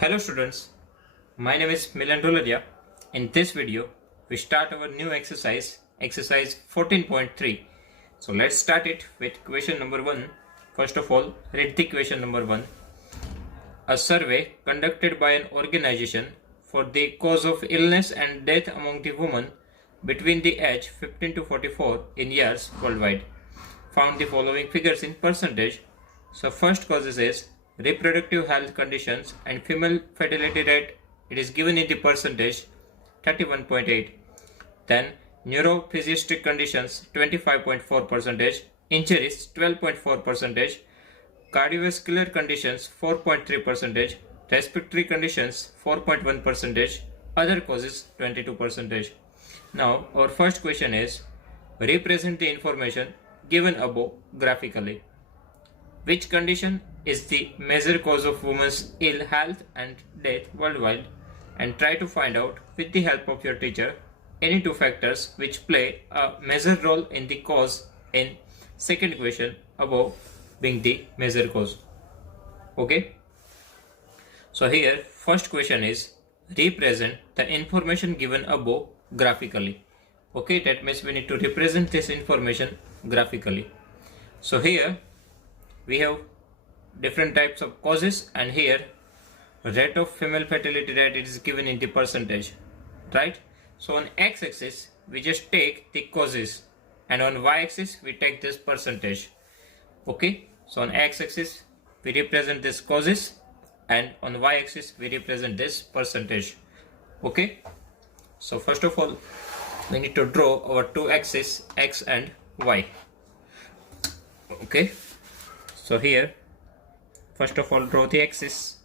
Hello students, my name is Milan Dolaria. In this video, we start our new exercise 14.3. So let's start it with question number 1. First of all, read the question number 1. A survey conducted by an organization for the cause of illness and death among the women between the age 15 to 44 in years worldwide found the following figures in percentage. So first causes is reproductive health conditions and female fertility rate. It is given in the percentage 31.8. Then neurophysiatric conditions 25.4 percentage, injuries 12.4 percentage, cardiovascular conditions 4.3 percentage, respiratory conditions 4.1 percentage, other causes 22 percentage. Now our first question is represent the information given above graphically. Which condition is the major cause of women's ill health and death worldwide, and try to find out with the help of your teacher any two factors which play a major role in the cause in second question above being the major cause. Okay, so here first question is represent the information given above graphically. Okay, that means we need to represent this information graphically. So here we have different types of causes, and here rate of female fertility rate is given in the percentage, right? So on x-axis we just take the causes, and on y-axis we take this percentage. Okay, so on x-axis we represent this causes, and on y-axis we represent this percentage. Okay, so first of all we need to draw our two axes, x and y. Okay, so here first of all draw the axis.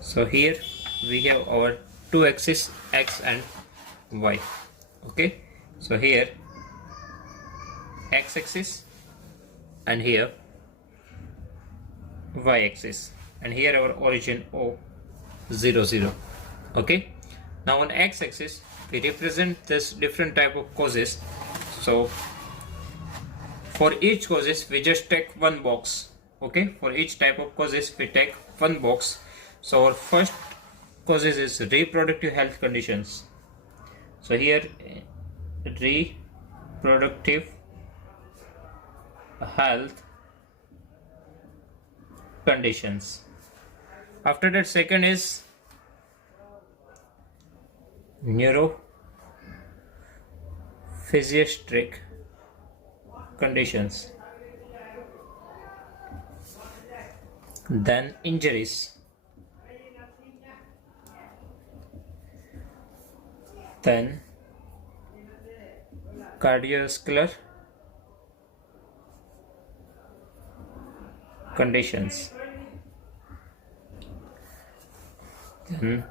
So here we have our two axes, x and y. Okay, so here x axis and here y axis, and here our origin O 0 0. Okay, now on x axis we represent this different type of causes. So for each causes we just take one box. Okay, for each type of causes we take one box. So our first causes is reproductive health conditions. So here reproductive health conditions. After that, second is neurophysiatric conditions. Then injuries. Then cardiovascular conditions. Then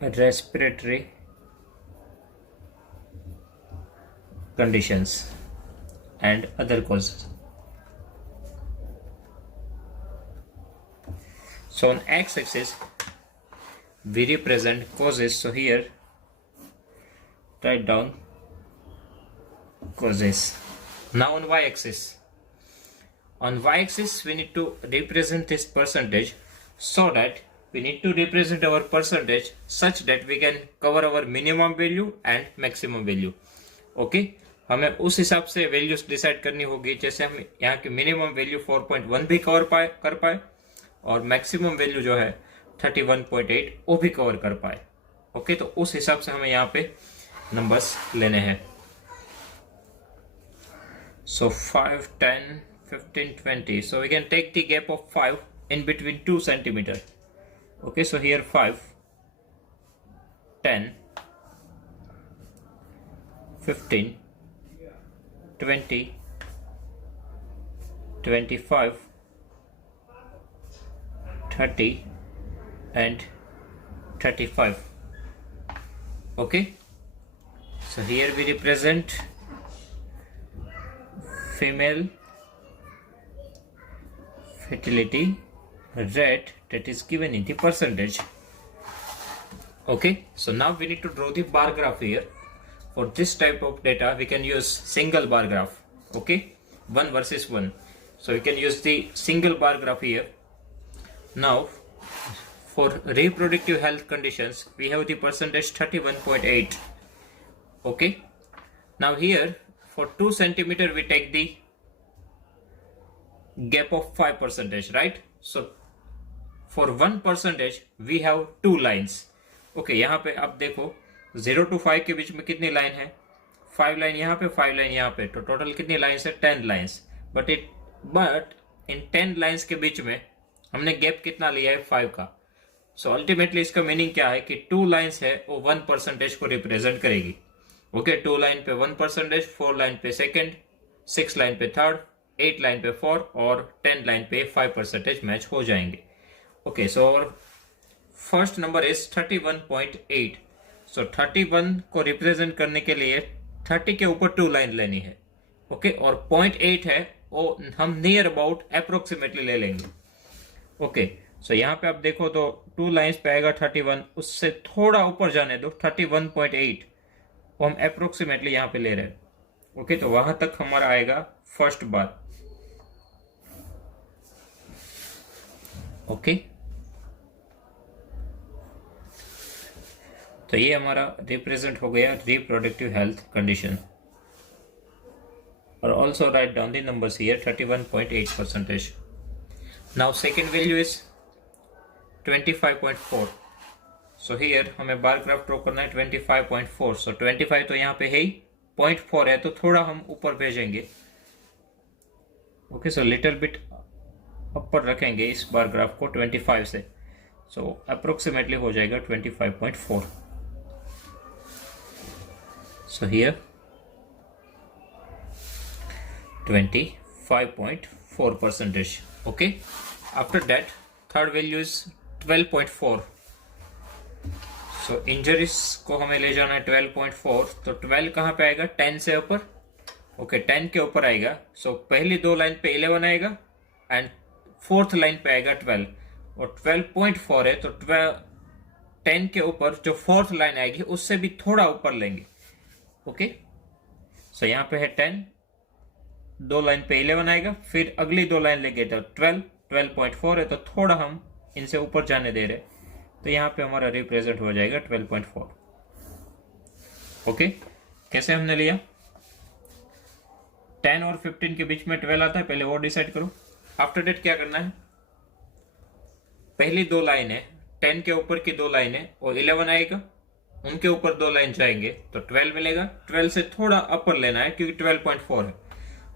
respiratory conditions and other causes. So on x-axis we represent causes. So here write down causes. Now on y-axis, we need to represent this percentage, so that we need to represent our percentage such that we can cover our minimum value and maximum value. Okay, हमें उस हिसाब से values decide करनी होगी, जैसे हम यहाँ की मिनिमम वैल्यू 4.1 भी कर पाए और मैक्सिमम वैल्यू जो है 31.8 वो भी कवर कर पाए. ओके, तो उस हिसाब से हमें यहाँ पे नंबर्स लेने हैं. So 5, 10, 15, 20. So we can take the gap of 5 in between 2 centimeter. Okay, so here 5, 10, 15, 20, 25, 30 and 35. Okay, so here we represent female fertility rate that is given in the percentage. Okay, so now we need to draw the bar graph here. For this type of data, we can use single bar graph. Okay, 1 versus 1. So we can use the single bar graph here. Now, for reproductive health conditions, we have the percentage 31.8. Okay, now here for 2 centimeter we take the gap of 5%, right? So for 1% we have 2 lines. Okay यहाँ पे आप देखो 0 to 5 के बीच में कितनी लाइन है, 5 लाइन यहाँ पे, 5 लाइन यहाँ पे, तो टोटल कितनी लाइन्स है, 10 लाइन्स. बट इन 10 लाइन्स के बीच में हमने गैप कितना लिया है, 5 का. सो अल्टीमेटली इसका मीनिंग क्या है कि 2 लाइन्स है वो 1% को रिप्रेजेंट करेगी. ओके, 2 लाइन पे 1%, 4 लाइन पे सेकेंड, 6 लाइन पे थर्ड, 8 लाइन पे 4 और 10 लाइन पे 5% मैच हो जाएंगे. Okay, so first number is 31.8. सो 31 को रिप्रेजेंट करने के लिए 30 के ऊपर 2 लाइन लेनी है. ओके, और 0.8 है वो हम नियर अबाउट अप्रोक्सीमेटली ले लेंगे. ओके, सो यहाँ पे आप देखो तो 2 लाइन्स पे आएगा 31, उससे थोड़ा ऊपर जाने दो 31.8 वो हम अप्रोक्सीमेटली यहाँ पे ले रहे हैं. ओके, तो वहां तक हमारा आएगा फर्स्ट बार. ओके, तो ये हमारा रिप्रेजेंट हो गया रिप्रोडक्टिव हेल्थ कंडीशन. और also write down the numbers here 31.8%. Now second value is 25.4. So here हमें बार ग्राफ ड्रॉ करना है 25.4. सो 25 तो यहाँ पे है ही, 0.4 है तो थोड़ा हम ऊपर भेजेंगे. ओके, सो लिटिल बिट ऊपर रखेंगे इस बार ग्राफ को 25 से. सो अप्रोक्सीमेटली हो जाएगा 25.4. So here 25.4%. Okay, after that third value is 12.4. So injuries को हमें ले जाना है 12.4. तो 12 कहाँ पे आएगा, 10 से ऊपर. ओके, 10 के ऊपर आएगा. सो पहली 2 लाइन पे 11 आएगा एंड फोर्थ लाइन पे आएगा 12. और 12.4 है तो 10 के ऊपर जो फोर्थ लाइन आएगी उससे भी थोड़ा ऊपर लेंगे. ओके, सो यहाँ पे है 10, 2 लाइन पे 11 आएगा, फिर अगली 2 लाइन लेंगे तो 12.4 है तो थोड़ा हम इनसे ऊपर जाने दे रहे, तो यहाँ पे हमारा रिप्रेजेंट हो जाएगा 12.4. ओके, कैसे हमने लिया, 10 और 15 के बीच में 12 आता है, पहले वो डिसाइड करो. आफ्टर डेट क्या करना है, पहली 2 लाइन है, 10 के ऊपर की 2 लाइन है और 11 आएगा, उनके ऊपर 2 लाइन जाएंगे तो 12 मिलेगा. 12 से थोड़ा अपर लेना है क्योंकि 12.4 है.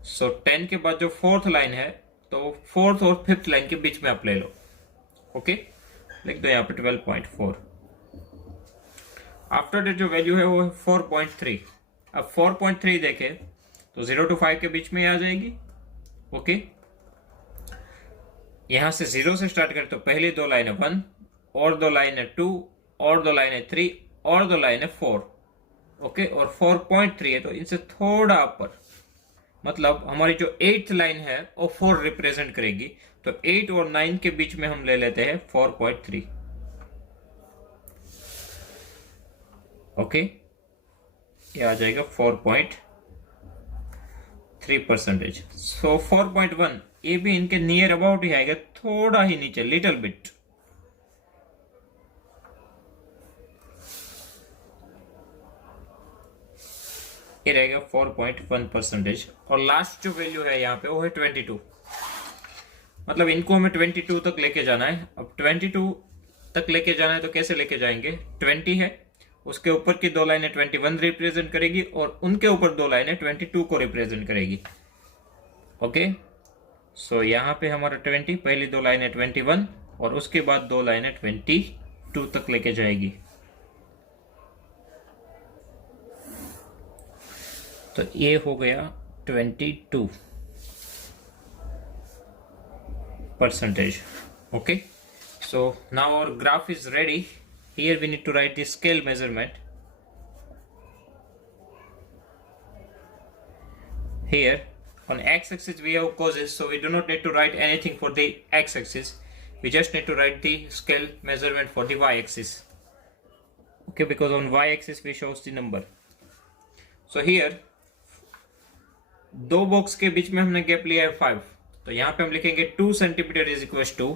सो 10 के बाद जो फोर्थ लाइन है तो फोर्थ और फिफ्थ लाइन के बीच में आप ले लो. ओके, लिख दो यहाँ पे 12.4. आफ्टर डेट जो वैल्यू है वो है 4.3. अब 4.3 देखें तो 0 to 5 के बीच में आ जाएगी. ओके, यहां से 0 से स्टार्ट करें तो पहली 2 लाइन है 1 और 2 लाइन है 2 और 2 लाइन है 3 और 2 लाइन है 4. ओके, और 4.3 है तो इनसे थोड़ा अपर, मतलब हमारी जो 8th लाइन है वो 4 रिप्रेजेंट करेगी. तो 8 और 9 के बीच में हम ले लेते हैं 4.3. ओके, ये आ जाएगा 4.3%. सो 4.1 ये भी इनके नियर अबाउट ही आएगा, थोड़ा ही नीचे, लिटिल बिट. ये रहेगा 4.1%. और लास्ट जो वैल्यू है यहाँ पे वो है 22. मतलब इनको हमें 22 तक लेके जाना है. अब 22 तक लेके जाना है तो कैसे लेके जाएंगे, 20 है, उसके ऊपर की 2 लाइनें 21 रिप्रेजेंट करेगी और उनके ऊपर 2 लाइनें 22 को रिप्रेजेंट करेगी. ओके, सो यहाँ पे हमारा 20, पहली 2 लाइनें 21 और उसके बाद 2 लाइनें 22 तक लेके जाएगी. तो ये हो गया 22%. Okay, so now our graph is ready. Here we need to write the scale measurement. Here on x-axis we have causes, so we do not need to write anything for the x-axis. We just need to write the scale measurement for the y-axis. Okay, because on y-axis we shows the number. So here दो बॉक्स के बीच में हमने गैप लिया है 5, तो यहाँ पे हम लिखेंगे 2 सेंटीमीटर इज इक्वल टू,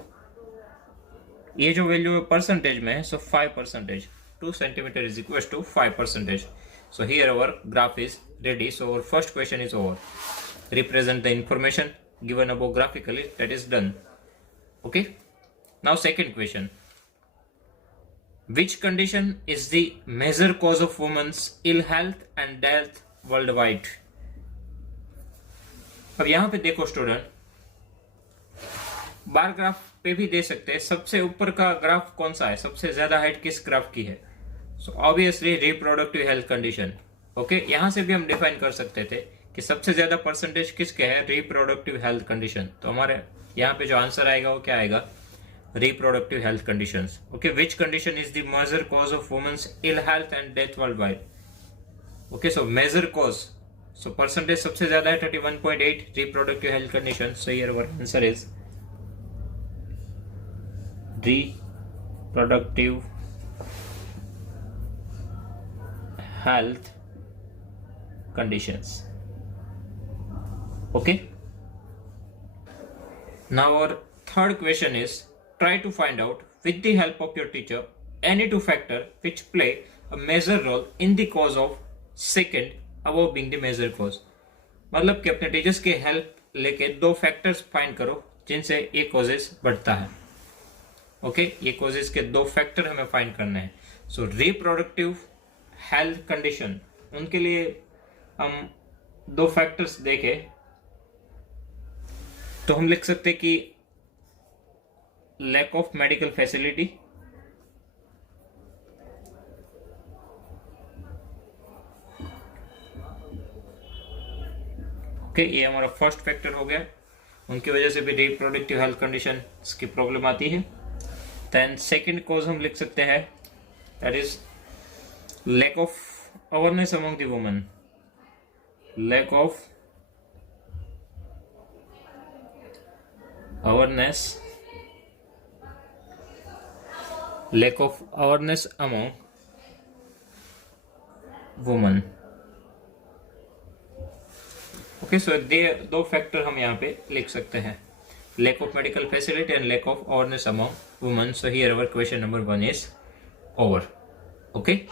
ये जो वैल्यू परसेंटेज में है, so 5%. 2 centimetre is equal to 5%. So here our graph is ready. So our first question is over. Represent the information given above graphically. That is done. Okay. Now second question. Which condition is the major cause of women's ill health and death worldwide? अब यहाँ पे देखो student, bar graph पे भी दे सकते हैं. सबसे ऊपर का ग्राफ कौन सा है, सबसे ज्यादा हाइट किस ग्राफ की है? So obviously reproductive health condition. Okay, यहां से भी हम डिफाइन कर सकते थे कि सबसे ज्यादा परसेंटेज किसके है, रिप्रोडक्टिव हेल्थ कंडीशन. तो हमारे यहाँ पे जो आंसर आएगा वो क्या आएगा, reproductive health conditions. Okay, which condition is the major cause of women's ill health and death worldwide. Okay, so major cause, so percentage सबसे ज्यादा है 31.8, reproductive health condition. So here our answer is reproductive health conditions. Okay, now our third question is, try to find out with the help of your teacher any two factor which play a major role in the cause of second above being the major cause. मतलब कि अपने टीचर्स की हेल्प लेके दो factors find करो जिनसे ये कॉजेस बढ़ता है. ओके, ये कॉजेस के दो फैक्टर हमें फाइंड करने हैं. सो रिप्रोडक्टिव हेल्थ कंडीशन, उनके लिए हम दो फैक्टर्स देखें तो हम लिख सकते कि lack of medical facility, okay, ये हमारा फर्स्ट फैक्टर हो गया. उनकी वजह से भी रिप्रोडक्टिव हेल्थ कंडीशन की प्रॉब्लम आती है. देन सेकंड कॉज हम लिख सकते हैं, that is lack of awareness among the women. Lack of awareness, lack of awareness among women. Okay, so दो फैक्टर हम यहाँ पे लिख सकते हैं, lack of medical facility and lack of awareness among women. So here our question number 1 is over. Okay.